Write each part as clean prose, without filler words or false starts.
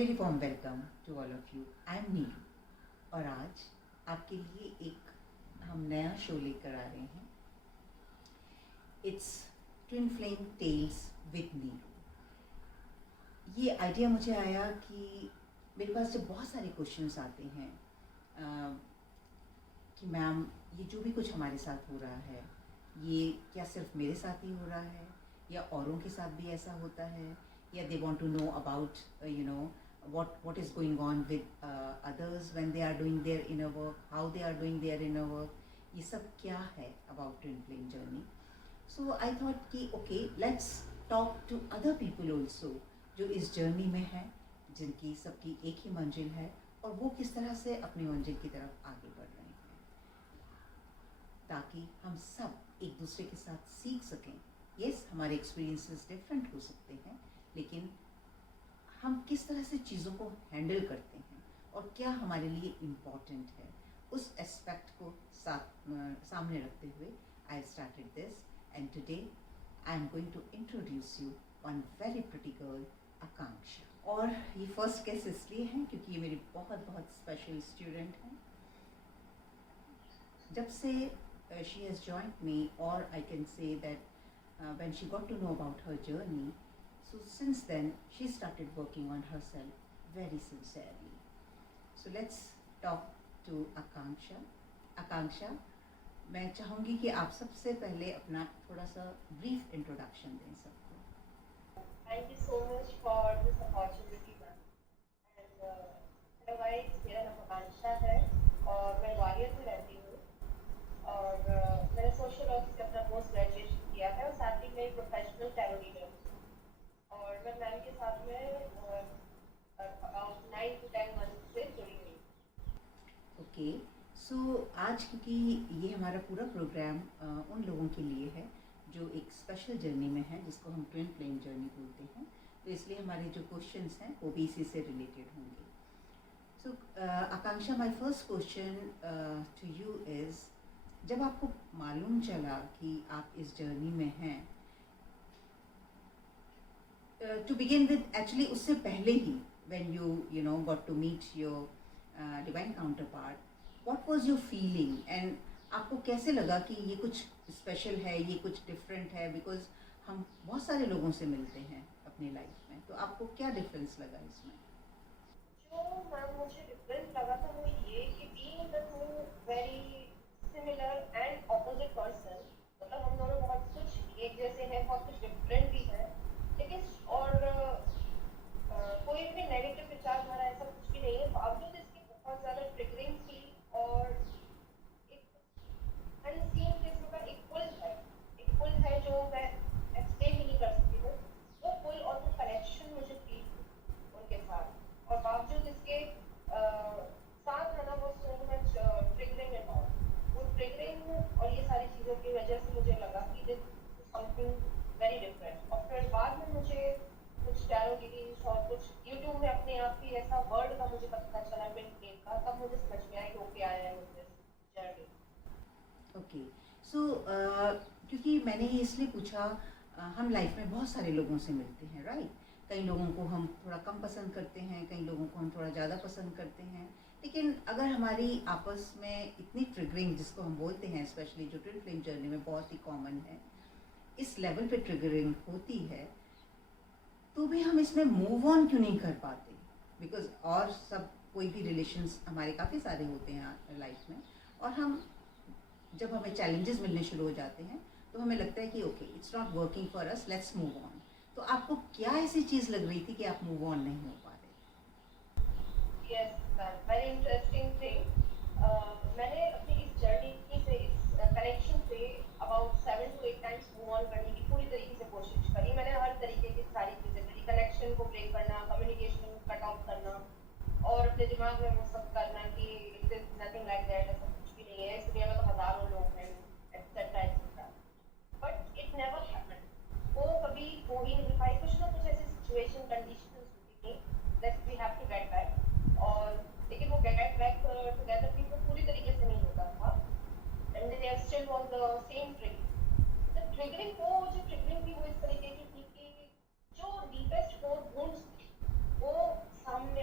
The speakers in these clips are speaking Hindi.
Very warm welcome to all of you. I am Neelu और आज आपके लिए एक हम नया शो लेकर आ रहे हैं। It's twin flame tales with Neelu. ये आइडिया मुझे आया कि मेरे पास जब बहुत सारे क्वेश्चंस आते हैं कि मैम ये जो भी कुछ हमारे साथ हो रहा है ये क्या सिर्फ मेरे साथ ही हो रहा है या औरों के साथ भी ऐसा होता है, या they want to know about what is going on with others when they are doing their inner work, how they are doing their inner work, ये सब क्या है about twin flame journey. So I thought कि okay, let's talk to other people also जो इस जर्नी में है, जिनकी सबकी एक ही मंजिल है और वो किस तरह से अपनी मंजिल की तरफ आगे बढ़ रहे हैं, ताकि हम सब एक दूसरे के साथ सीख सकें। यस, हमारे एक्सपीरियंसेस डिफरेंट हो सकते हैं, लेकिन हम किस तरह से चीज़ों को हैंडल करते हैं और क्या हमारे लिए इम्पॉर्टेंट है, उस एस्पेक्ट को सामने रखते हुए I started this. And today I am going to introduce you one very pretty girl, Akanksha. और ये फर्स्ट केस इसलिए हैं क्योंकि ये मेरी बहुत बहुत स्पेशल स्टूडेंट हैं। जब से she has joined me, or I can say that when she got to know about her journey, so since then she started working on herself very sincerely. So let's talk to Akanksha. Akanksha, मैं चाहूँगी कि आप सबसे पहले अपना थोड़ा सा brief introduction दें सबको। Thank you so much for this opportunity, ma'am. And hello guys, मेरा नाम आकांक्षा है और मैं ग्वालियर में रहती हूँ और मैंने सोशियोलॉजी से अपना पोस्ट ग्रेजुएशन किया है और साथ ही में प्रोफेशनल टैरो रीडर हूँ और मैं मैम के साथ में अबाउट 9 to 10 मंथ से जुड़ी हुई। ओके, सो आज क्योंकि ये हमारा पूरा प्रोग्राम उन लोगों के लिए है जो एक स्पेशल जर्नी में है, जिसको हम ट्विन फ्लेम जर्नी बोलते हैं, तो इसलिए हमारे जो क्वेश्चंस हैं वो भी इसी से रिलेटेड होंगे। So Akanksha, my first question to you is, जब आपको मालूम चला कि आप इस जर्नी में हैं, टू बिगिन विद, एक्चुअली उससे पहले ही when you got to meet your divine counterpart, what was your feeling and आपको कैसे लगा कि ये कुछ स्पेशल है, ये कुछ डिफरेंट है? बिकॉज हम बहुत सारे लोगों से मिलते हैं अपनी लाइफ में, तो आपको क्या डिफरेंस लगा इसमें? जो मैम मुझे डिफरेंस लगा था वो ये कि being the two very similar and opposite person, मतलब हम दोनों बहुत कुछ एक जैसे हैं, बहुत कुछ डिफरेंट भी है, लेकिन और कोई भी नेगेटिव विचारधारा ऐसा कुछ भी नहीं है, बावजूद इसकी बहुत ज़्यादा ट्रिगरिंग थी और एक अनसीन किस्म का एक पुल है जो मैं एक्सप्लेन ही नहीं कर सकती हूँ। वो पुल और वो कनेक्शन मुझे फील उनके साथ, और बावजूद इसके साथ है ना वो so much triggering and all, वो ट्रिगरिंग और ये सारी चीज़ों की वजह से मुझे लगा कि दिस समथिंग वेरी डिफरेंट। और फिर बाद में मुझे कुछ टैरो रीडिंग्स और कुछ यूट्यूब में अपने आप ही ऐसा वर्ड का मुझे पता चला ट्विन फ्लेम का, तब मुझे समझ में आया कि ओके, आया है मुझे जर्नी। ओके, सो क्योंकि मैंने ये इसलिए पूछा, हम लाइफ में बहुत सारे लोगों से मिलते हैं, राइट? कई लोगों को हम थोड़ा कम पसंद करते हैं, कई लोगों को हम थोड़ा ज़्यादा पसंद करते हैं, लेकिन अगर हमारी आपस में इतनी ट्रिगरिंग, जिसको हम बोलते हैं स्पेशली जो ट्विन फ्लेम जर्नी में बहुत ही कॉमन है, इस लेवल पे ट्रिगरिंग होती है, तो भी हम इसमें मूव ऑन क्यों नहीं कर पाते? बिकॉज और सब कोई भी रिलेशंस हमारे काफ़ी सारे होते हैं लाइफ में, और हम जब हमें चैलेंजेस मिलने शुरू हो जाते हैं तो हमें लगता है कि okay, it's not working for us, let's move on. तो आपको क्या ऐसी चीज़ लग रही थी कि आप मूव ऑन नहीं हो पा रहे? Yes ma'am, very interesting thing. मैंने अपनी इस जर्नी से, इस connection say about 7 to 8 times move on करने की पूरी तरीके से कोशिश करी। मैंने हर तरीके की सारी चीज़ें करी, कनेक्शन को ब्रेक करना, कम्युनिकेशन कट ऑफ करना और अपने दिमाग में वो सब करना कि it is nothing like that, ऐसा कुछ भी नहीं है, इस दुनिया में तो हज़ारों लोग हैं, etcetera etcetera. But it never happened, वो कभी हो ही नहीं पाई। कुछ ना कुछ ऐसी सिचुएशन, कंडीशंस होती थी that we have to get back, और लेकिन वो गेट बैक टुगेदर भी वो पूरी तरीके से नहीं होता था, and there still was the same triggering. The triggering, वो जो ट्रिगरिंग थी वो इस तरीके की थी कि जो डीपेस्ट 4 वुंड्स थी वो सामने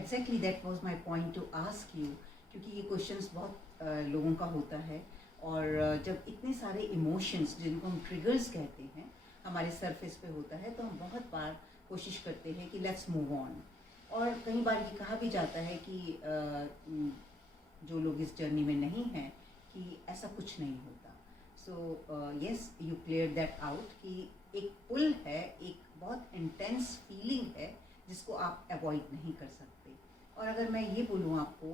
exactly that was my point two ask you, क्योंकि ये क्वेश्चंस बहुत लोगों का होता है। और जब इतने सारे इमोशंस जिनको हम ट्रिगर्स कहते हैं हमारे सरफेस पे होता है, तो हम बहुत बार कोशिश करते हैं कि लेट्स मूव ऑन। और कई बार ये कहा भी जाता है कि जो लोग इस जर्नी में नहीं हैं कि ऐसा कुछ नहीं होता। So yes, you clear that out कि एक पुल है, एक बहुत इंटेंस फीलिंग है जिसको आप अवॉइड नहीं कर सकते। और अगर मैं ये बोलूँ आपको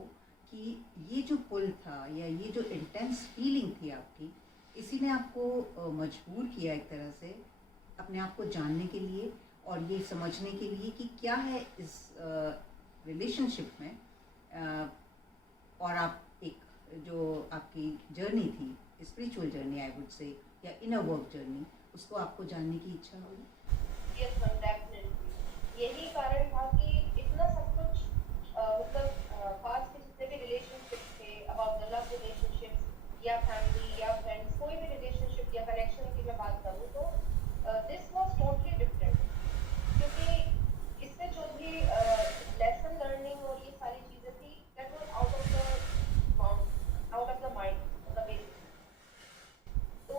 कि ये जो पुल था या ये जो इंटेंस फीलिंग थी आपकी, इसी ने आपको मजबूर किया एक तरह से अपने आप को जानने के लिए और ये समझने के लिए कि क्या है इस रिलेशनशिप में। और आप एक जो आपकी जर्नी थी, spiritual journey I would say, या इनर वर्क जर्नी, उसको आपको जानने की इच्छा हुई। यस मैम, डेफिनेटली यही कारण था कि इतना सब कुछ मतलब पास्ट के जितने भी रिलेशनशिप थे, अबाउट द लव रिलेशनशिप या फैमिली या फ्रेंड्स, कोई भी रिलेशनशिप या कनेक्शन की मैं बात करूँ तो दिस वाज टोटली डिफरेंट। क्योंकि इससे जो भी लेसन लर्निंग और ये सारी चीजें थी, that was out of the mind, the basic. तो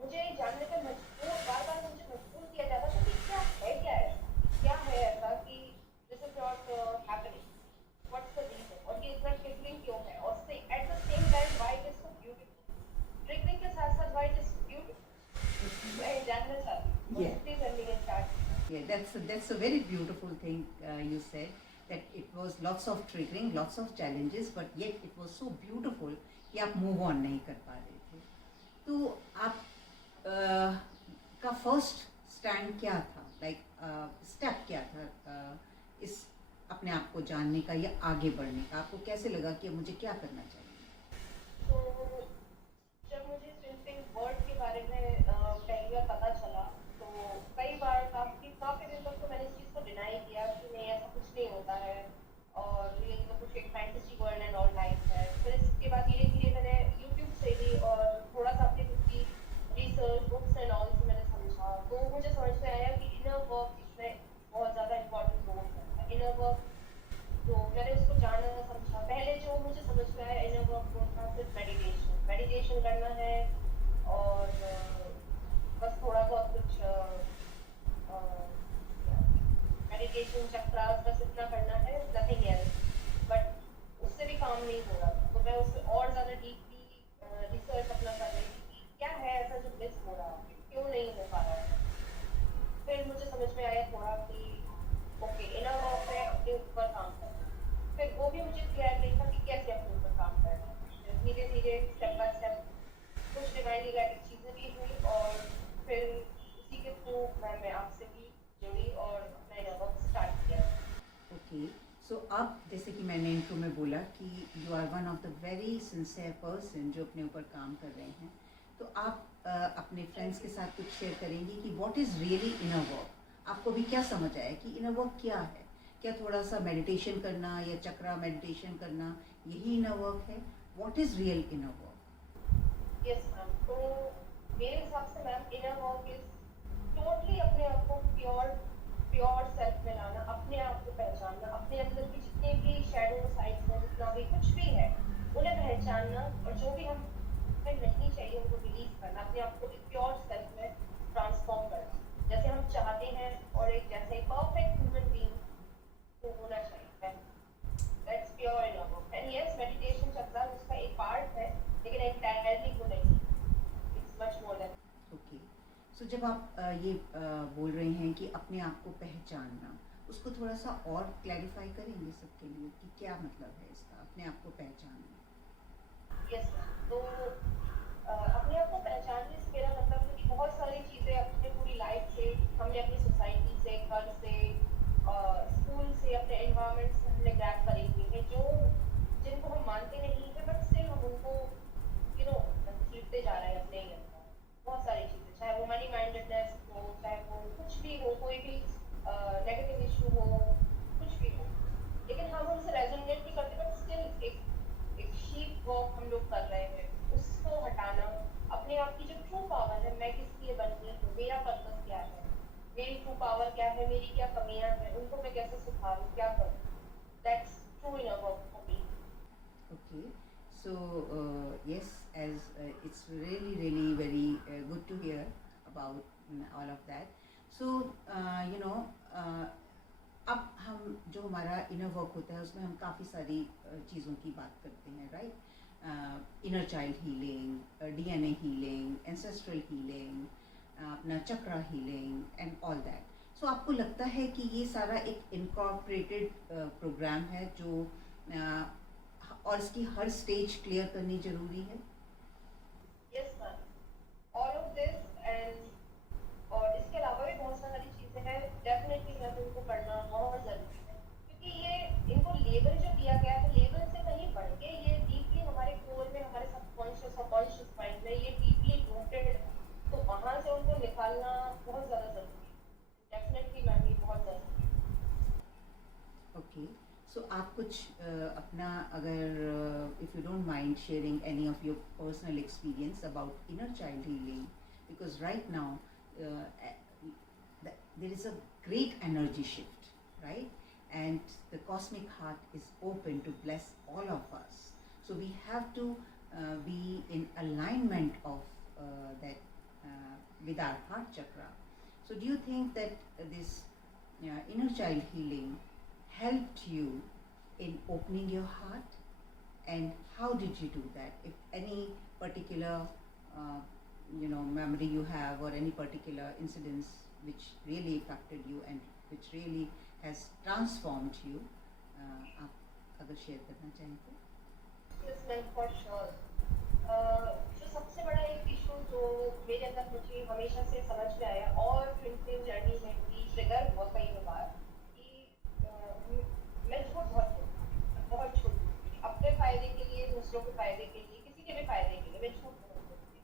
मुझे ये जानने पे मजबूर, बार बार मुझे मजबूर किया जाता था कि क्या है ऐसा कि this is not happening, what's the reason, और ये इतना ट्रिगरिंग क्यों है, और at the same time why it is so beautiful. Triggering के साथ साथ व्हाई इट इज ब्यूटीफुल मैं जानना चाहती हूँ। Please understand start. Yeah, that's a very beautiful thing you said, that it was lots of triggering, lots of challenges, but yet it was so beautiful कि आप move on नहीं कर पा रहे थे। तो आप का फर्स्ट स्टैंड क्या था, लाइक स्टेप क्या था इस अपने आप को जानने का या आगे बढ़ने का? आपको कैसे लगा कि अब मुझे क्या करना चाहिए? तो जब मुझे स्विंग वर्ड के बारे में पहली बार पता चला, तो कई बार काफी दिन तक तो मैंने इस चीज को डिनाई किया कि नहीं, ऐसा कुछ नहीं होता है और ये तो कुछ एक fantasy world and all life है। फिर इसके बाद धीरे धीरे मैंने यूट्यूब से भी और थोड़ा सा अपनी खुद की रिसर्च बुक्स एंड ऑल से मैंने समझा, तो मुझे समझ में आया कि इनर वर्क इसमें बहुत ज़्यादा इंपॉर्टेंट रोल करता है। इनर वर्क, तो मैंने उसको जाना समझा। पहले जो मुझे समझ में आया इनर वर्क था सिर्फ मेडिटेशन करना है, और बस थोड़ा बहुत कुछ मेडिटेशन चक्रास बस इतना करना है, नथिंग एल्स। बट उससे भी काम नहीं हो रहा था, तो मैं उससे और ज़्यादा डीपली रिसर्च अपना कर रही थी कि क्या है ऐसा जो मिस हो रहा है, क्यों नहीं हो पा रहा है। फिर मुझे समझ में आया थोड़ा कि ओके, इनर वर्क में अपने ऊपर काम करना। फिर वो भी मुझे क्लियर नहीं था कि कैसे अपने ऊपर काम करना है। धीरे धीरे स्टेप बाय स्टेप कुछ डिवाइनली गाइडेड चीज़ें भी हुई, और फिर उसी के थ्रू मैं आपसे भी जुड़ी और अपना इनर वर्क स्टार्ट किया। ओके, सो आप, जैसे कि मैंने इंट्रो में बोला कि you are one of the very sincere person जो अपने ऊपर काम कर रहे हैं, तो आप अपने फ्रेंड्स के साथ कुछ शेयर करेंगी कि what is really inner work? आपको भी क्या समझ आया कि इनर वर्क क्या है? क्या थोड़ा सा मेडिटेशन करना या चक्रा मेडिटेशन करना यही इनर वर्क है? What is real inner work? Yes ma'am, तो मेरे हिसाब से ma'am inner work is totally अपने आप को प्योर सेल्फ में लाना, अपने आप को पहचानना, अपने अंदर की जितने भी शैडो साइड्स हैं, जितना भी कुछ भी है उन्हें पहचानना, और जो भी हम नहीं चाहिए उनको रिलीज करना, अपने आप को एक प्योर सेल्फ में ट्रांसफॉर्म करना, जैसे हम चाहते हैं, और एक जैसे परफेक्ट ह्यूमन बीइंग को होना चाहिए। That's pure inner work. And yes, meditation chakra उसका एक पार्ट है, लेकिन एंटायरली वो नहीं, it's much more than. Okay, so जब आप ये बोल रहे हैं कि अपने आप को पहचानना, उसको थोड़ा सा और क्लैरिफाई करेंगे सबके लिए कि क्या मतलब है इसका, अपने आप को पहचानना? यस मैम, तो अपने आप को पहचानने से मेरा मतलब है कि बहुत सारी चीज़ें अपने पूरी लाइफ से, हमने अपनी सोसाइटी से, घर से, स्कूल से, अपने एनवायरनमेंट से हमने ग्रैब करी हुई है, जो जिनको हम मानते नहीं हैं, बट स्टिल हम उनको खींचते जा रहे हैं अपने ही अंदर। बहुत सारी चीज़ें, चाहे वो मनी माइंडेडनेस हो, चाहे वो कुछ भी हो, कोई भी नेगेटिव इशू हो, कुछ भी हो, लेकिन हम उनसे रेजोनेट नहीं करते, बट स्टिल एक शीप वॉक हम लोग कर रहे हैं। उसको हटाना, अपने आप की जो ट्रू पावर है, मैं किस लिए बनी हूँ, मेरा पर्पस क्या है, मेरी ट्रू पावर क्या है, मेरी क्या कमियां हैं, उनको मैं कैसे सुधारूँ, क्या करूँ, That's true enough for me. Okay, so yes, as it's really very good to hear about all of that. So अब हम जो हमारा इनर वर्क होता है उसमें हम काफ़ी सारी चीज़ों की बात करते हैं, right? Inner child healing, DNA healing, ancestral healing, अपना चक्रा हीलिंग एंड ऑल दैट. सो आपको लगता है कि ये सारा एक इनकॉर्पोरेटेड प्रोग्राम है जो और इसकी हर स्टेज क्लियर करनी ज़रूरी है? Yes, ma'am. All of this and और इसके अलावा भी बहुत सारी चीजें हैं, डेफिनेटली मैं उनको पढ़ना बहुत जरूरी है, क्योंकि ये इनको लेबल जो दिया गया है, लेबल से कहीं बढ़ के ये डीपली हमारे कोर में, हमारे सबकॉन्शियस और कॉन्शियस माइंड में ये डीपली रूटेड है, तो वहां से उनको निकालना बहुत ज्यादा जरूरी है. डेफिनेटली मैम, ये बहुत जरूरी है. ओके, सो आप कुछ अपना, अगर if you don't mind sharing any of your personal experience about inner child healing, because right now there is a great energy shift, right? And the cosmic heart is open to bless all of us. So we have to be in alignment of that with our heart chakra. So do you think that this inner child healing helped you in opening your heart? And how did you do that? If any particular memory you have, or any particular incidents which really affected you and which really has transformed you, आप अगर शेयर करना चाहें तो? Yes, ma'am, for sure. जो सबसे बड़ा एक इशू जो मेरे अंदर मुझे हमेशा से समझ में आया और ट्विन जर्नी में भी ट्रिगर हुआ कई बार कि मैं झूठ बहुत झूठ अपने फायदे के लिए, दूसरों के फायदे के लिए, किसी के भी फायदे के लिए मैं झूठ बहुत बोलती थी.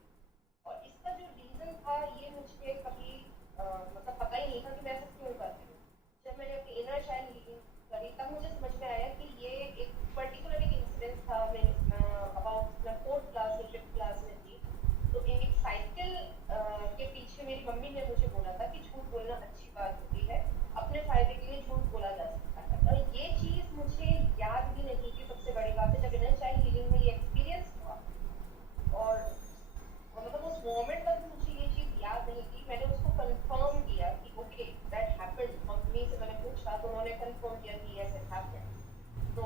और इसका जो रीजन था ये मुझे कभी मतलब पता ही नहीं था कि मैं ऐसा क्यों कर रही हूँ. जब मैंने अपनी इनर चाइल्ड हीलिंग करी तब मुझे समझ में आया कि ये एक पर्टिकुलर एक इंसिडेंस था. मेरे अबाउट मैं 4th क्लास में 5th क्लास में थी, तो एक साइकिल के पीछे मेरी मम्मी ने मुझे बोला था कि झूठ बोलना अच्छी बात होती है, अपने फायदे के लिए झूठ बोला जा सकता है. और ये चीज़ मुझे याद भी नहीं कि सबसे बड़ी बात है, जब इनर चाइल्ड हीलिंग में ये एक्सपीरियंस हुआ और मतलब उस मोमेंट पर मुझे ये चीज़ याद नहीं थी. मैंने उसको कंफर्म किया कि ओके दैट हैपेंड. मम्मी से मैंने पूछा तो उन्होंने कंफर्म किया कि यस इट हैपेंड. तो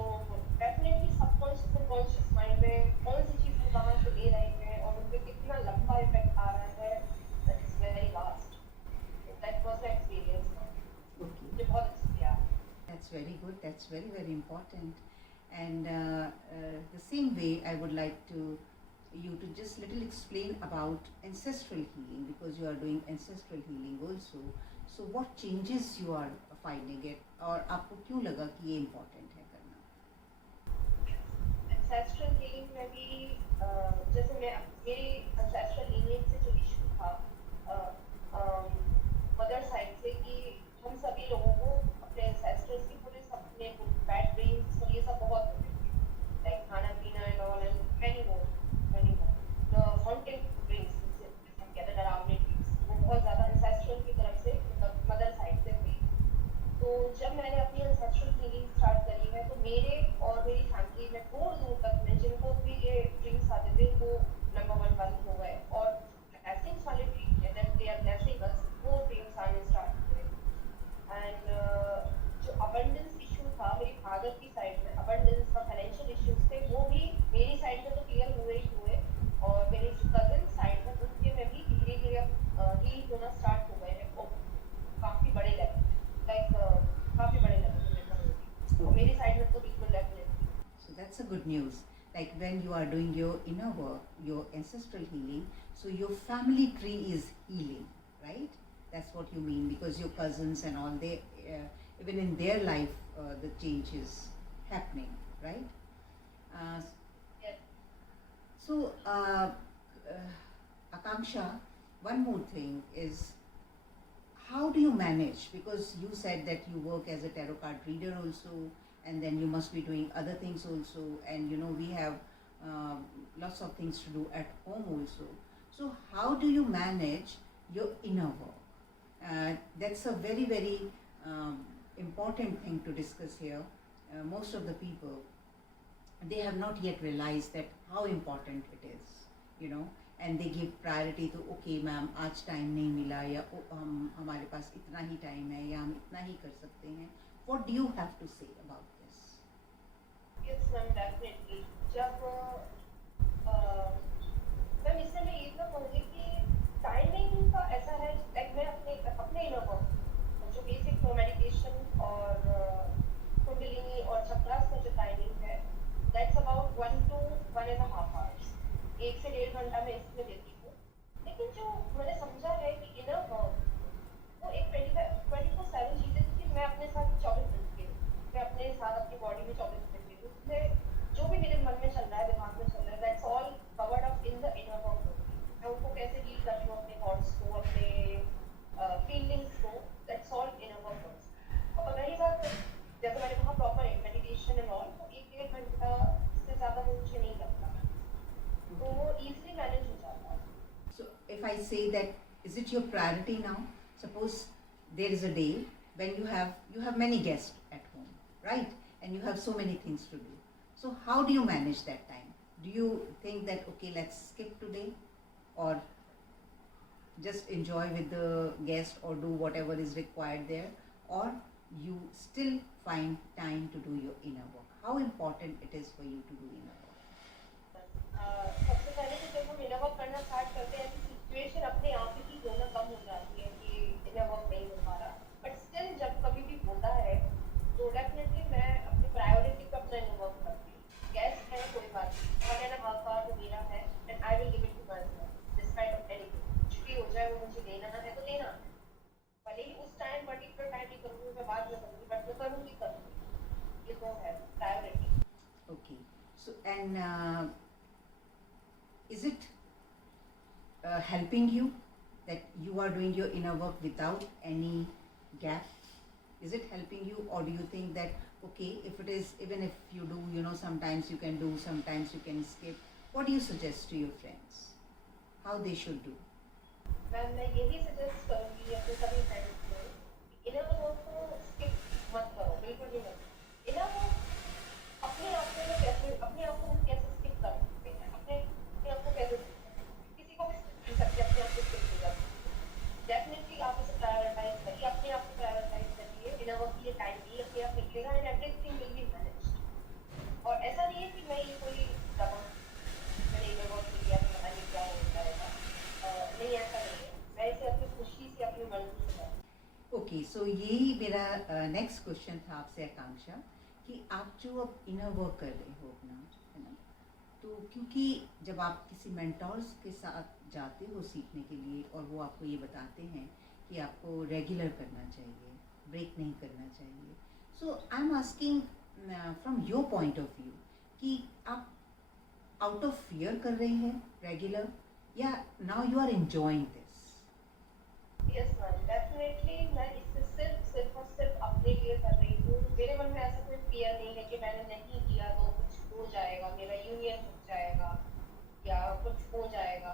डेफिनेटली सबकॉन्शियस और कॉन्शियस माइंड में कौन सी चीज़ हम कहाँ से ले रहे हैं और उन पर कितना लंबा इफेक्ट आ रहा है, that is very vast. That was my experience. Okay, मुझे बहुत अच्छा लगा. that's very good. That's very important. And the same way, I would like you to just little explain about ancestral healing, because you are doing ancestral healing also. So what changes you are finding it, और आपको क्यों लगा कि ये important है करना? एंसेस्ट्रल हीलिंग में भी जैसे मैं मेरी एंसेस्ट्रल लीनिएज से जो इशू था मदर साइड से, कि हम सभी लोगों को अपने एंसेस्टर्स की पूरे सपने, बैड ड्रीम्स और ये सब बहुत होते थे, लाइक खाना पीना and all and many more the haunted dreams, जैसे हम कहते हैं डरावने ड्रीम्स, वो बहुत ज़्यादा एंसेस्ट्रल की तरफ से, मतलब मदर साइड से थी. तो जब मैंने अपनी एंसेस्ट्रल हीलिंग स्टार्ट करी है तो मेरे और मेरी फैमिली में दूर दूर तक में जिनको भी ये ड्रीम्स आते थे वो नंबर 1 बंद हो गए, और ब्लेसिंग्स वाले ड्रीम है that they are blessing us, वो ड्रीम्स आने स्टार्ट हुए. एंड जो अबंडेंस इशू था मेरी फादर की साइड में, अबंडेंस और फाइनेंशियल इश्यूज थे, वो भी मेरी साइड में तो क्लियर हुए ही हुए, और मेरे जो कजन साइड में उनके में भी धीरे धीरे हील होना स्टार्ट हो गए हैं, काफ़ी बड़े लेवल, लाइक काफ़ी बड़े लेवल पे देखा होगी, और मेरी साइड में तो बिल्कुल definitely. So that's a good news. Like when you are doing your inner work, your ancestral healing, so your family tree is healing, right? That's what you mean, because your cousins and all, they even in their life the change is happening, right? Uh, Yes. so Akanksha, one more thing is, how do you manage, because you said that you work as a tarot card reader also, and then you must be doing other things also, and we have lots of things to do at home also. So how do you manage your inner work? That's a very important thing to discuss here. most of the people, they have not yet realized that how important it is, you know, and they give priority to okay ma'am आज टाइम नहीं मिला, या हमारे पास इतना ही टाइम है, या हम इतना ही कर सकते हैं. What do you have to say about this? Yes, ma'am, definitely. जब मैम इससे मैं ये तो कहूँगी कि टाइमिंग का ऐसा है, लाइक मैं अपने अपने इनर वर्क जो बेसिक मेडिटेशन और कुंडलिनी और चक्रास का जो टाइमिंग है, दैट्स अबाउट 1 to 1.5 hours. 1 से 1.5 घंटा मैं इसमें देती हूँ. लेकिन जो मैंने समझा है कि इनर वर्क वो एक 24/7 चीज़ है, कि मैं अपने साथ 24 घंटे मैं अपने साथ अपनी बॉडी में 24 घंटे हूँ. उसमें जो भी मेरे मन में चल रहा है, दिमाग में चल रहा है, that's all covered up in the inner work. मैं उनको कैसे डील कर रही हूँ, अपने थॉट्स को, अपने फीलिंग्स को, दैट्स ऑल इनर वर्क. और रही बात जैसे मैंने कहा प्रॉपर मेडिटेशन एंड ऑल, तो 1-1.5 घंटा से ज़्यादा मुझे नहीं लगता, तो वो इजीली मैनेज हो जाता है. So if I say that, is it your priority now? Suppose there is a day when you have many guests at home, right? And you have so many things to do. So how do you manage that time? Do you think that okay, let's skip today, or just enjoy with the guest, or do whatever is required there, or you still find time to do your inner work? How important it is for you to do inner work? सबसे पहले तो जब हम इनर वर्क करना स्टार्ट करते हैं, तो सिचुएशन अपने आप ही होना कम हो जाती है कि इनर वर्क नहीं हो पा रहा. बट स्टिल जब कभी भी होता है, तो डेफिनेटली मैं अपनी प्रायोरिटी पे अपना इनर वर्क करती हूँ. गेस्ट है कोई बात नहीं, 1.5 hour तो मेरा है, and I will give it to myself despite of anything. कुछ भी हो जाए, वो मुझे देना है तो देना, भले ही उस टाइम पर्टिकुलर टाइम नहीं करूँगी, मैं बाद में करूँगी, बट मैं करूँगी. ये तो है priority. Okay. So and is it helping you that you are doing your inner work without any gap? Is it helping you, or do you think that okay, if it is, even if you do, you know, sometimes you can do, sometimes you can skip? What do you suggest to your friends how they should do? Ma'am मैं यही सजेस्ट करूँगी अपने सभी फ्रेंड्स को, इनर वर्क को स्किप मत करो, बिल्कुल भी मत. इनर वर्क अपने आप में कैसे, अपने आप को हम कैसे स्किप कर सकते हैं, अपने आप को कैसे, किसी को भी स्किप कर सकते, अपने आप को स्किप हो जाते हैं. डेफिनेटली आप इसे प्रायोरिटाइज करिए, अपने आप को प्रायोरिटाइज करिए, इनर वर्क के लिए टाइम दिए, अपने आप निकलेगा, and everything will be managed. और ऐसा नहीं है कि मैं ये कोई दबा, मैंने इनर वर्क किया तो पता नहीं क्या हो जाएगा. नहीं, ऐसा नहीं है. मैं इसे अपनी खुशी से, अपनी मर्जी से करती हूँ. ओके, सो यही मेरा नेक्स्ट क्वेश्चन था आपसे आकांक्षा, कि आप जो अब इनर वर्क कर रहे हो अपना, है ना, तो क्योंकि जब आप किसी मेंटोर्स के साथ जाते हो सीखने के लिए, और वो आपको ये बताते हैं कि आपको रेगुलर करना चाहिए, ब्रेक नहीं करना चाहिए, so I am asking from your point of view कि आप आउट ऑफ फियर कर रहे हैं रेगुलर, या now you are enjoying this? Yes ma'am, definitely मैं इसे सिर्फ और सिर्फ अपने लिए कर रही हूँ. मेरे मन में ऐसा कोई फियर नहीं है कि मैंने नहीं किया तो कुछ हो जाएगा, मेरा यूनियन रुक जाएगा या कुछ हो जाएगा.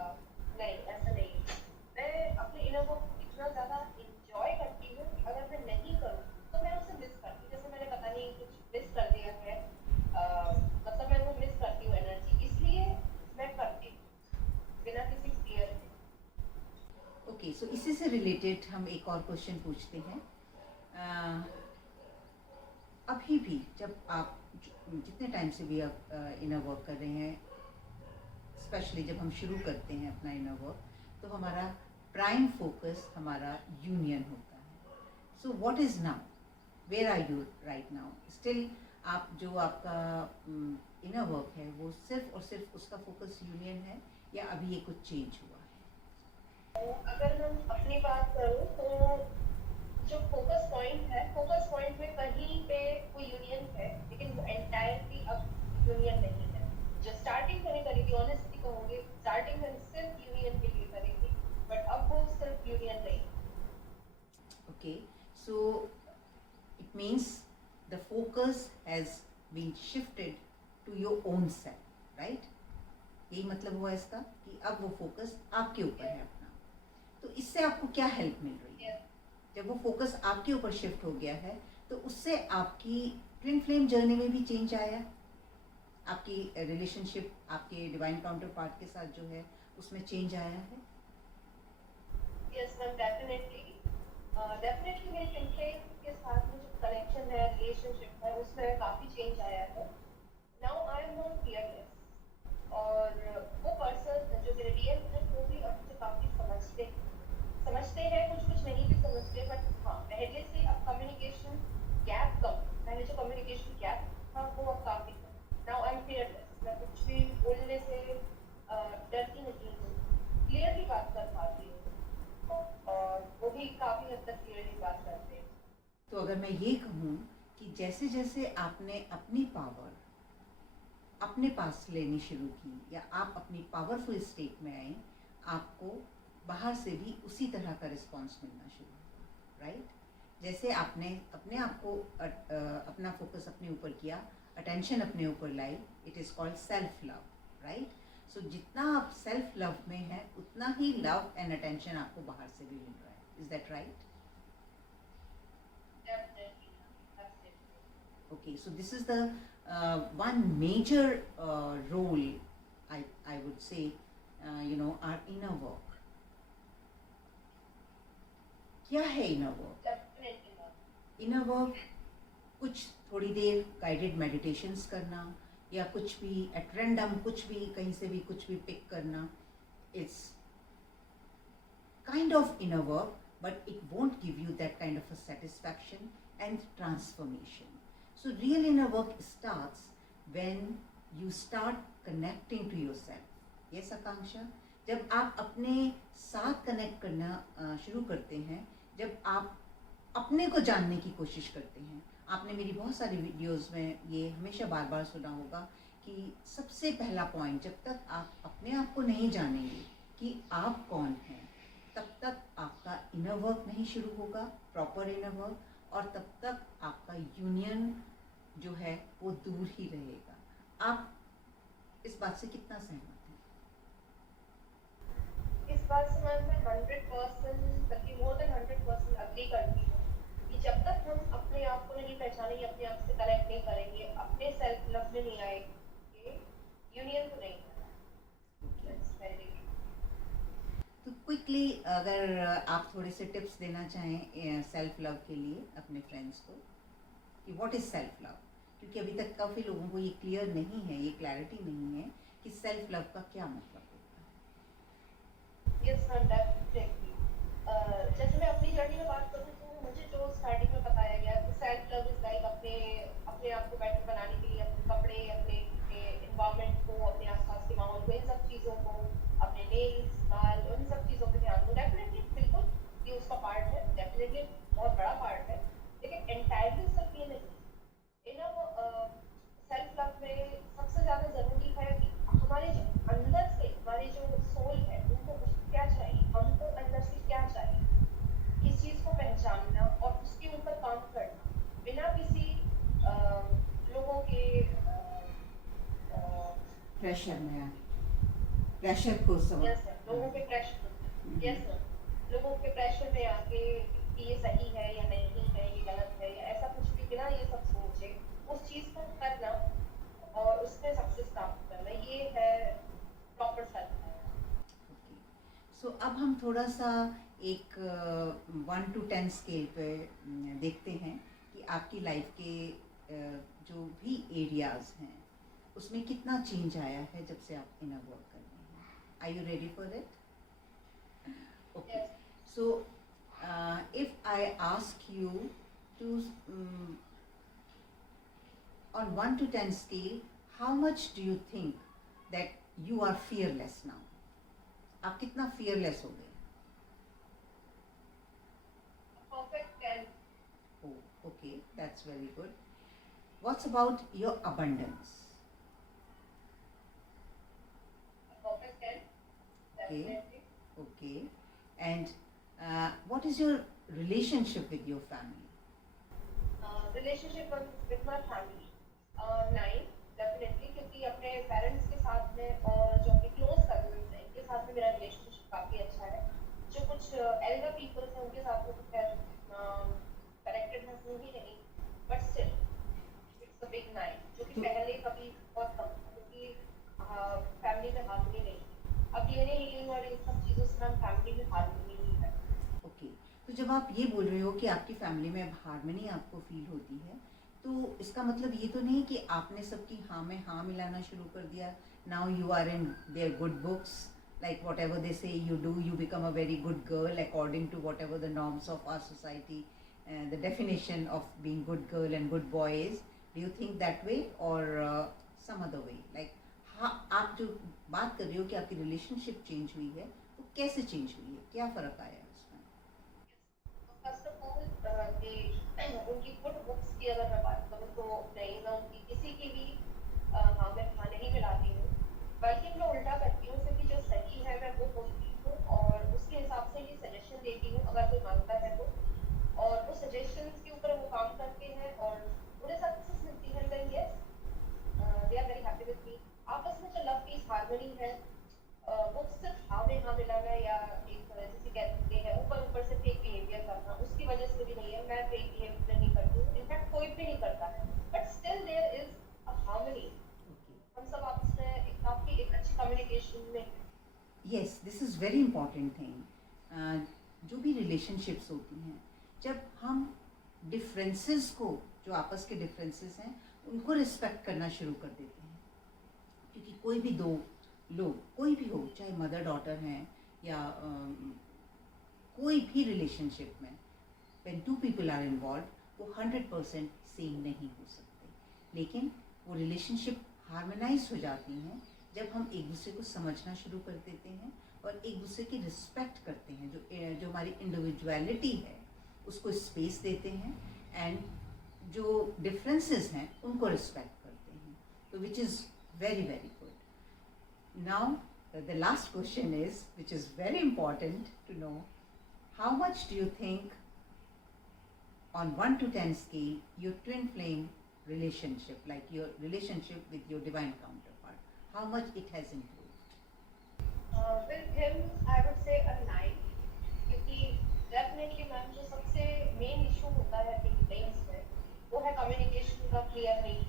नहीं, ऐसा नहीं है. मैं अपने इनर वर्क को इतना ज़्यादा इंजॉय करती हूँ कि अगर मैं नहीं करूँ तो मैं उसे मिस करती हूँ. जैसे मैंने पता नहीं कुछ मिस कर दिया है, मतलब मैं वो मिस करती हूँ एनर्जी, इसलिए मैं करती हूँ बिना किसी फियर के. ओके, सो इसी से रिलेटेड हम एक और क्वेश्चन पूछते हैं. अभी भी जब आप जितने टाइम से भी आप इनर वर्क कर रहे हैं, स्पेशली जब हम शुरू करते हैं अपना इनर वर्क, तो हमारा प्राइम फोकस हमारा यूनियन होता है. So what is now, where are you right now? Still आप जो आपका इनर वर्क है वो सिर्फ और सिर्फ उसका फोकस यूनियन है, या अभी ये कुछ चेंज हुआ है? अगर मैं अपनी बात करूँ तो जो फोकस पॉइंट में कहीं पे कोई यूनियन है, लेकिन वो एंटायरली अब यूनियन नहीं है. जो स्टार्टिंग मैंने करी थी, ऑनेस्टली कहूँगी, स्टार्टिंग मैंने सिर्फ यूनियन के लिए करी थी, बट अब वो सिर्फ यूनियन नहीं. Okay, so it means the focus has been shifted to your own self, right? यही मतलब हुआ इसका, कि अब वो फोकस आपके ऊपर है अपना. तो इससे आपको क्या हेल्प मिल रही है? Yes. जब वो फोकस आपके ऊपर शिफ्ट हो गया है, तो उससे आपकी ट्विन फ्लेम जर्नी में भी चेंज आया, आपकी रिलेशनशिप आपके डिवाइन काउंटर पार्ट के साथ जो है उसमें चेंज आया है? यस मैम, डेफिनेटली डेफिनेटली मेरे ट्विन फ्लेम के साथ में जो कनेक्शन है, रिलेशनशिप है, उसमें काफ़ी चेंज आया है। Now I am not fearless, और वो पर्सन जो मेरे रियल है वो भी अब मुझे काफ़ी समझते हैं, कुछ कुछ नहीं भी समझते, बट हाँ पहले से अब कम्युनिकेशन गैप कम, पहले जो कम्युनिकेशन गैप था वो अब काफ़ी कम। नाउ आई एम फियरलेस, मैं कुछ भी बोलने से डरती नहीं हूँ, क्लियरली बात कर पाती हूँ, और वो भी काफ़ी हद तक क्लियरली बात करते हैं। तो अगर मैं ये कहूँ कि जैसे जैसे आपने अपनी पावर अपने पास लेनी शुरू की, या आप अपनी पावरफुल स्टेट में आए, आपको बाहर से भी उसी तरह का रिस्पॉन्स मिलना शुरू हुआ, राइट? जैसे आपने अपने आप को अपना फोकस अपने ऊपर किया, अटेंशन अपने ऊपर लाई, it is called self love, right? So जितना आप सेल्फ लव में हैं उतना ही लव एंड अटेंशन आपको बाहर से भी मिल रहा है। Is that right? Definitely, that's it. Okay, so this is the one major role, I would say, our inner work. क्या है inner work? Definitely not. Inner work कुछ थोड़ी देर गाइडेड मेडिटेशंस करना, या कुछ भी एट रैंडम कुछ भी कहीं से भी कुछ भी पिक करना, it's kind of inner work, but it won't give you that kind of a satisfaction and transformation. So real inner work starts when you start connecting to yourself. Yes, Akanksha? जब आप अपने साथ कनेक्ट करना शुरू करते हैं, जब आप अपने को जानने की कोशिश करते हैं। आपने मेरी बहुत सारी वीडियोस में ये हमेशा बार बार सुना होगा कि सबसे पहला पॉइंट, जब तक आप अपने आप को नहीं जानेंगे कि आप कौन हैं, तब तक आपका इनर वर्क नहीं शुरू होगा, प्रॉपर इनर वर्क, और तब तक आपका यूनियन जो है वो दूर ही रहेगा। आप इस बात से कितना सहमत हैं? इस बात से मैं 100%, बल्कि मोर देन 100% अग्री करती हूँ कि जब तक हम अपने आप को नहीं पहचानेंगे, अपने आप से कनेक्ट नहीं करेंगे, अपने सेल्फ लव में नहीं आएंगे, यूनियन तो नहीं होगा। That's very तो क्विकली अगर आप थोड़े से टिप्स देना चाहें सेल्फ लव के लिए अपने फ्रेंड्स को, कि व्हाट इज सेल्फ लव, क्योंकि अभी तक काफ़ी लोगों को ये क्लियर नहीं है, ये क्लैरिटी नहीं है कि सेल्फ लव का क्या मतलब होता है। Yes ma'am, definitely. जैसे मैं अपनी जर्नी में बात करूँ तो मुझे जो स्टार्टिंग में बताया गया कि सेल्फ लव इज लाइक अपने अपने आप को बेटर बनाने के लिए अपने कपड़े, अपने एनवायरनमेंट को, अपने आसपास के माहौल को, इन सब चीज़ों को, अपने नेल्स, बाल, उन सब चीज़ों पे ध्यान दो। डेफिनेटली बिल्कुल ये उसका पार्ट है, डेफिनेटली बहुत बड़ा पार्ट है, लेकिन एंटायरली सिर्फ ये नहीं। सेल्फ लव में सबसे ज़्यादा ज़रूरी है कि हमारे जो अंदर से, हमारे जो सोल है, उनको क्या चाहिए, हमको अंदर से क्या चाहिए, इस चीज़ को पहचानना और उसके ऊपर काम करना, बिना किसी लोगों के प्रेशर में, प्रेशर को समझ, यस सर, लोगों के प्रेशर, यस सर, लोगों के प्रेशर में आके कि ये सही है या नहीं है, ये गलत है या ऐसा कुछ भी, बिना ये सब सोचे उस चीज़ को करना और उसमें सक्सेस प्राप्त करना, ये है प्रॉपर सेल्फ लव। सो अब हम थोड़ा सा एक 1 to 10 स्केल पे देखते हैं कि आपकी लाइफ के जो भी एरियाज हैं उसमें कितना चेंज आया है जब से आप इनर वर्क कर रहे हैं। Are you ready for it? Okay, so if I ask you to on 1 to 10 scale, how much do you think that you are fearless now? आप कितना fearless हो गए? Perfect 10. Oh, okay, that's very good. What's about your abundance? Perfect 10. Okay. Definitely. Okay, and what is your relationship with your family? Relationship with my family. 9 definitely, क्योंकि अपने पेरेंट्स के साथ में और जो अपने क्लोज कजन्स हैं इनके साथ में मेरा रिलेशनशिप काफ़ी अच्छा है। जो कुछ एल्डर पीपल्स हैं उनके साथ में तो खैर कनेक्टेड हूँ ही नहीं, 9 जो कि तो पहले कभी बहुत कम था क्योंकि फैमिली में हार्मनी नहीं थी। अब डीएनए हीलिंग और इन सब चीज़ों से मैम फैमिली में हार्मनी ही है। ओके, तो जब आप ये बोल रहे हो कि आपकी फैमिली में अब हार्मनी आपको फील होती है, तो इसका मतलब ये तो नहीं कि आपने सबकी हाँ में हाँ मिलाना शुरू कर दिया. Now you are in there good books, like whatever they say you do, you become a very good girl according to whatever the norms of our society, the definition of being good girl and good boy is. Do you think that way or some other way? Like हाँ, आप जो बात कर रहे हो कि आपकी रिलेशनशिप चेंज हुई है, वो कैसे चेंज हुई है, क्या फ़र्क आया है उसमें? फर्स्ट ऑफ ऑल उनकी गुड बुक्स की अगर मैं बात करूँ तो नहीं, मैं उनकी किसी की भी हाँ में हाँ नहीं मिलाती हूँ, बल्कि मैं उल्टा करती हूँ क्योंकि जो सही है मैं वो बोलती हूँ और उसके हिसाब से ही सजेशन देती हूँ अगर कोई मांगता है तो, और वो सजेशंस के ऊपर वो काम करते हैं और उन्हें सक्सेस मिलती है, then yes they are very happy with me. आपस में जो लव पीस हार्मनी है वो सिर्फ हाँ में हाँ मिलाना या एक जिसे कहते हैं ऊपर ऊपर से फेक बिहेवियर करना उसकी वजह से भी नहीं है। मैं फेक बिहेवियर नहीं करती हूँ, इनफैक्ट कोई भी नहीं करता है, but still there is a harmony. हम सब आपस में काफी एक अच्छी कम्युनिकेशन में है। Yes, this is very important thing. जो भी रिलेशनशिप्स होती हैं, जब हम डिफरेंसेस को, जो आपस के डिफरेंसेस हैं, उनको रिस्पेक्ट करना शुरू कर देते हैं, क्योंकि कोई भी दो लोग, कोई भी हो, चाहे मदर डॉटर हैं या कोई भी रिलेशनशिप में, when two people are involved, वो 100% सेम नहीं हो सकते, लेकिन वो रिलेशनशिप हार्मोनाइज हो जाती हैं जब हम एक दूसरे को समझना शुरू कर देते हैं और एक दूसरे की रिस्पेक्ट करते हैं, जो हमारी इंडिविजुअलिटी है उसको स्पेस देते हैं, एंड जो डिफरेंसेस हैं उनको रिस्पेक्ट करते हैं, तो which is very very good. Now, the last question is, which is very important to know, how much do you think, on 1 to 10 scale, your twin flame relationship, like your relationship with your divine counterpart, how much it has improved? With him, I would say a 9, क्योंकि डेफिनेटली मैम जो सबसे मेन इशू होता है twin flames में वो है कम्युनिकेशन का क्लियर नहीं,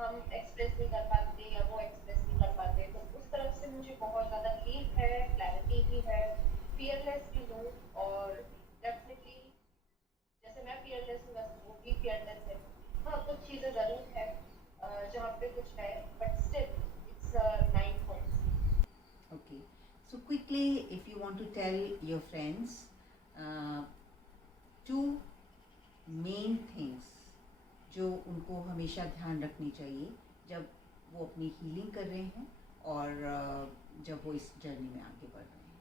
हम एक्सप्रेस नहीं कर पाते या वो एक्सप्रेस नहीं कर पाते, तो उस तरफ से मुझे बहुत ज़्यादा लीव है, क्लैरिटी भी है, फियरलेस भी हूँ, और डेफिनेटली जैसे मैं फियरलेस हूँ वैसे वो भी फियरलेस है। हाँ, कुछ चीज़ें ज़रूर है जहाँ पे कुछ है, but still it's 9 points. Okay, so quickly, if you want to tell your friends two main things जो उनको हमेशा ध्यान रखनी चाहिए जब वो अपनी हीलिंग कर रहे हैं और जब वो इस जर्नी में आगे बढ़ रहे हैं.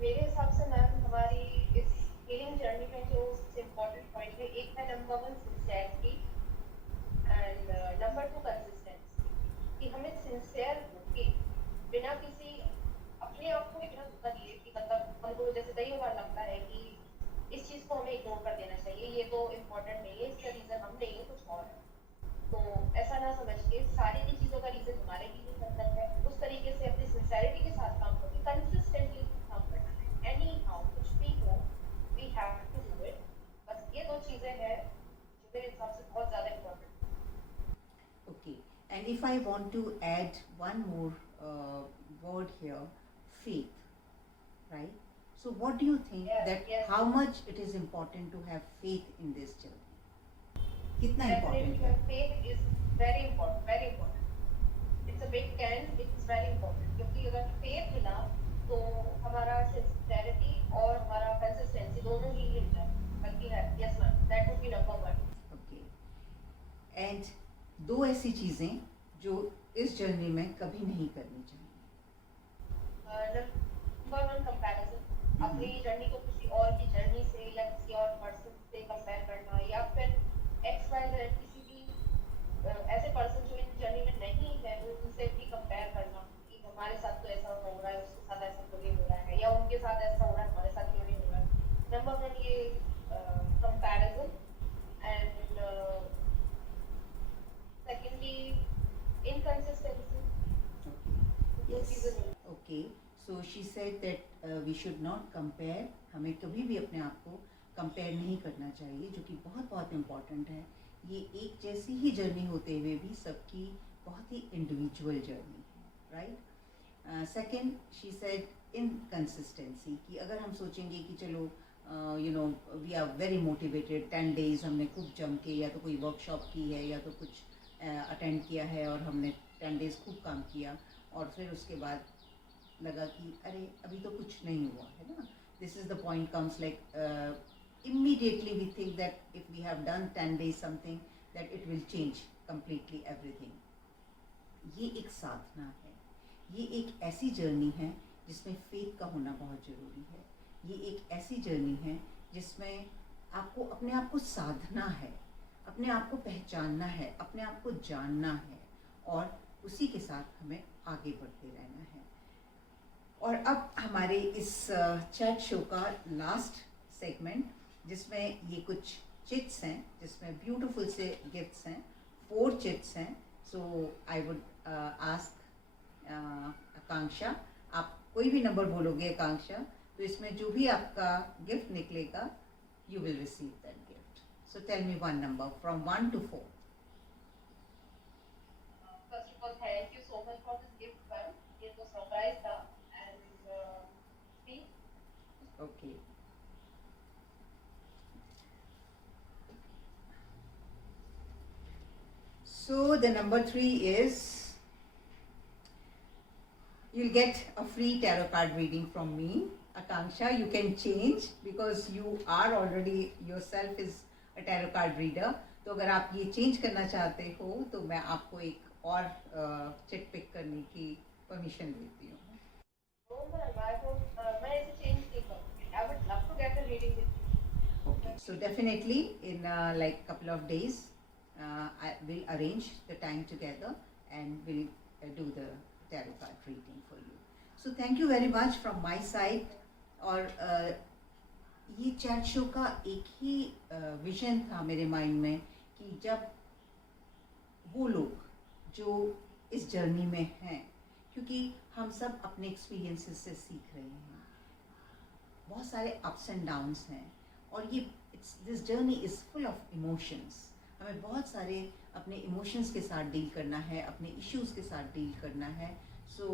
मेरे हिसाब से मैम हमारी इस हीलिंग जर्नी में जो सबसे इम्पोर्टेंट पॉइंट है, एक है number 1 sincerity and number 2 consistency, कि हमें सिंसियर होके बिना किसी अपने आप को इतना धोखा दिए कि मतलब हमको जैसे कई बार लगता है कि इस चीज़ को हमें इग्नोर कर देना चाहिए, ये तो इम्पोर्टेंट नहीं है, इसका रीज़न हम नहीं है, कुछ और है, तो ऐसा ना समझ के सारी की चीज़ों का रीज़न हमारे हीलिंग के अंदर है, उस तरीके से अपनी सिंसियरिटी के साथ काम करके कंसिस्टेंटली काम करना है, एनी हाउ कुछ भी हो we have to do it. बस ये दो चीज़ें हैं जो मेरे हिसाब से बहुत ज़्यादा इम्पोर्टेंट है। Okay, and if I want to add one more word here, faith, right? So what do you think Yes, that yes. how much it is important to have faith in this journey? कितना important Definitely है? faith is very important, very important. It's a big can, it's very important, क्योंकि अगर faith मिला तो हमारा sincerity और हमारा consistency दोनों ही हिल जाए, बल्कि है, yes ma'am, that would be number 1. Okay, and दो ऐसी चीज़ें जो इस जर्नी में कभी नहीं करनी चाहिए. नंबर 1 कंपैरिजन, अपनी जर्नी को किसी और की जर्नी से या किसी और पर्सन से कंपेयर करना, या फिर XYZ किसी भी ऐसे पर्सन जो इन जर्नी में नहीं है उनसे भी कंपेयर करना कि हमारे साथ तो ऐसा हो रहा है, उसके साथ ऐसा क्यों नहीं हो रहा है, या उनके साथ ऐसा हो रहा है हमारे साथ क्यों नहीं हो रहा है. नंबर 1 ये comparison, and secondly inconsistency. Yes. Okay. So she said that we should not compare. हमें कभी भी अपने आप को कंपेयर नहीं करना चाहिए, जो कि बहुत बहुत इम्पॉर्टेंट है ये एक जैसी ही जर्नी होते हुए भी सबकी बहुत ही इंडिविजुअल जर्नी है, right. Second, she said inconsistency, कि अगर हम सोचेंगे कि चलो you know we are very motivated, 10 days हमने खूब जम के या तो कोई वर्कशॉप की है या तो कुछ अटेंड किया है और हमने 10 डेज खूब काम किया, और फिर उसके बाद लगा कि अरे अभी तो कुछ नहीं हुआ है ना। This is the point comes like immediately we think that if we have done 10 days something that it will change completely everything. ये एक साधना है, ये एक ऐसी जर्नी है जिसमें फेथ का होना बहुत ज़रूरी है। ये एक ऐसी जर्नी है जिसमें आपको अपने आप को साधना है, अपने आप को पहचानना है, अपने आप को जानना है, और उसी के साथ हमें आगे बढ़ते रहना है। और अब हमारे इस चैट शो का लास्ट सेगमेंट, जिसमें ये कुछ चिट्स हैं, जिसमें ब्यूटीफुल से गिफ्ट्स हैं, 4 चिट्स हैं। सो आई वुड आस्क आकांक्षा, आप कोई भी नंबर बोलोगे आकांक्षा, तो इसमें जो भी आपका गिफ्ट निकलेगा you will receive that gift. So tell me one number from 1 to 4. First of all, thank you so much for this gift, ma'am. It was surprise था, and 3. Okay. So the number 3 is, you'll get a free tarot card reading from me. Akanksha, you can change because you are already yourself is a tarot card reader. तो अगर आप ये चेंज करना चाहते हो तो मैं आपको एक और चिट पिक करने की परमिशन देती हूँ। No, ma'am, I don't. मैं इसे change नहीं करूँगी. I would love to get a reading with you. Okay, so definitely in like couple of days, I will arrange the time together and we'll do the tarot card reading for you. So thank you very much from my side. और ये चैट शो का एक ही विजन था मेरे माइंड में कि जब वो लोग जो इस जर्नी में हैं, क्योंकि हम सब अपने एक्सपीरियंसेस से सीख रहे हैं, बहुत सारे अप्स एंड डाउन्स हैं, और ये this journey is full of emotions. हमें बहुत सारे अपने इमोशंस के साथ डील करना है, अपने इश्यूज़ के साथ डील करना है। सो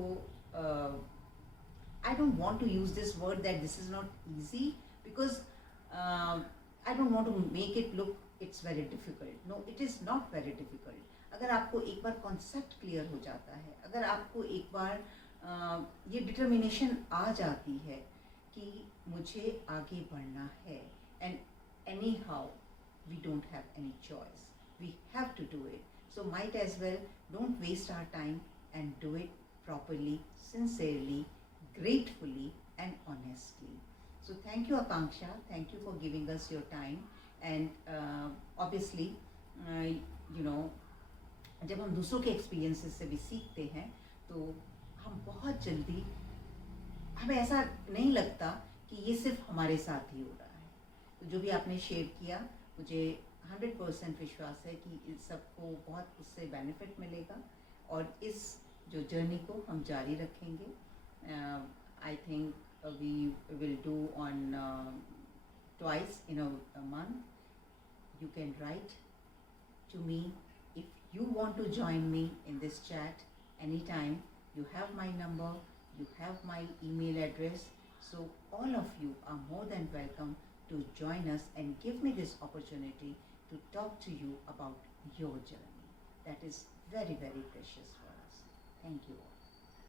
I don't want to use this word that this is not easy, because I don't want to make it look it's very difficult. No, it is not very difficult. अगर आपको एक बार कॉन्सेप्ट क्लियर हो जाता है, अगर आपको एक बार ये डिटर्मिनेशन आ जाती है कि मुझे आगे बढ़ना है, and anyhow we don't have any choice, we have to do it. So might as well don't waste our time and do it properly, sincerely, gratefully and honestly. So thank you Akanksha, thank you for giving us your time, and obviously you know जब हम दूसरों के एक्सपीरियंसेस से भी सीखते हैं तो हम बहुत जल्दी, हमें ऐसा नहीं लगता कि ये सिर्फ हमारे साथ ही हो रहा है। तो जो भी आपने शेयर किया, मुझे 100% विश्वास है कि इस सबको बहुत उससे बेनिफिट मिलेगा, और इस जो जर्नी को हम जारी रखेंगे। I think we will do on twice in a month. You can write to me if you want to join me in this chat anytime. You have my number, you have my email address, so all of you are more than welcome to join us and give me this opportunity to talk to you about your journey. That is very, very precious for us. Thank you all.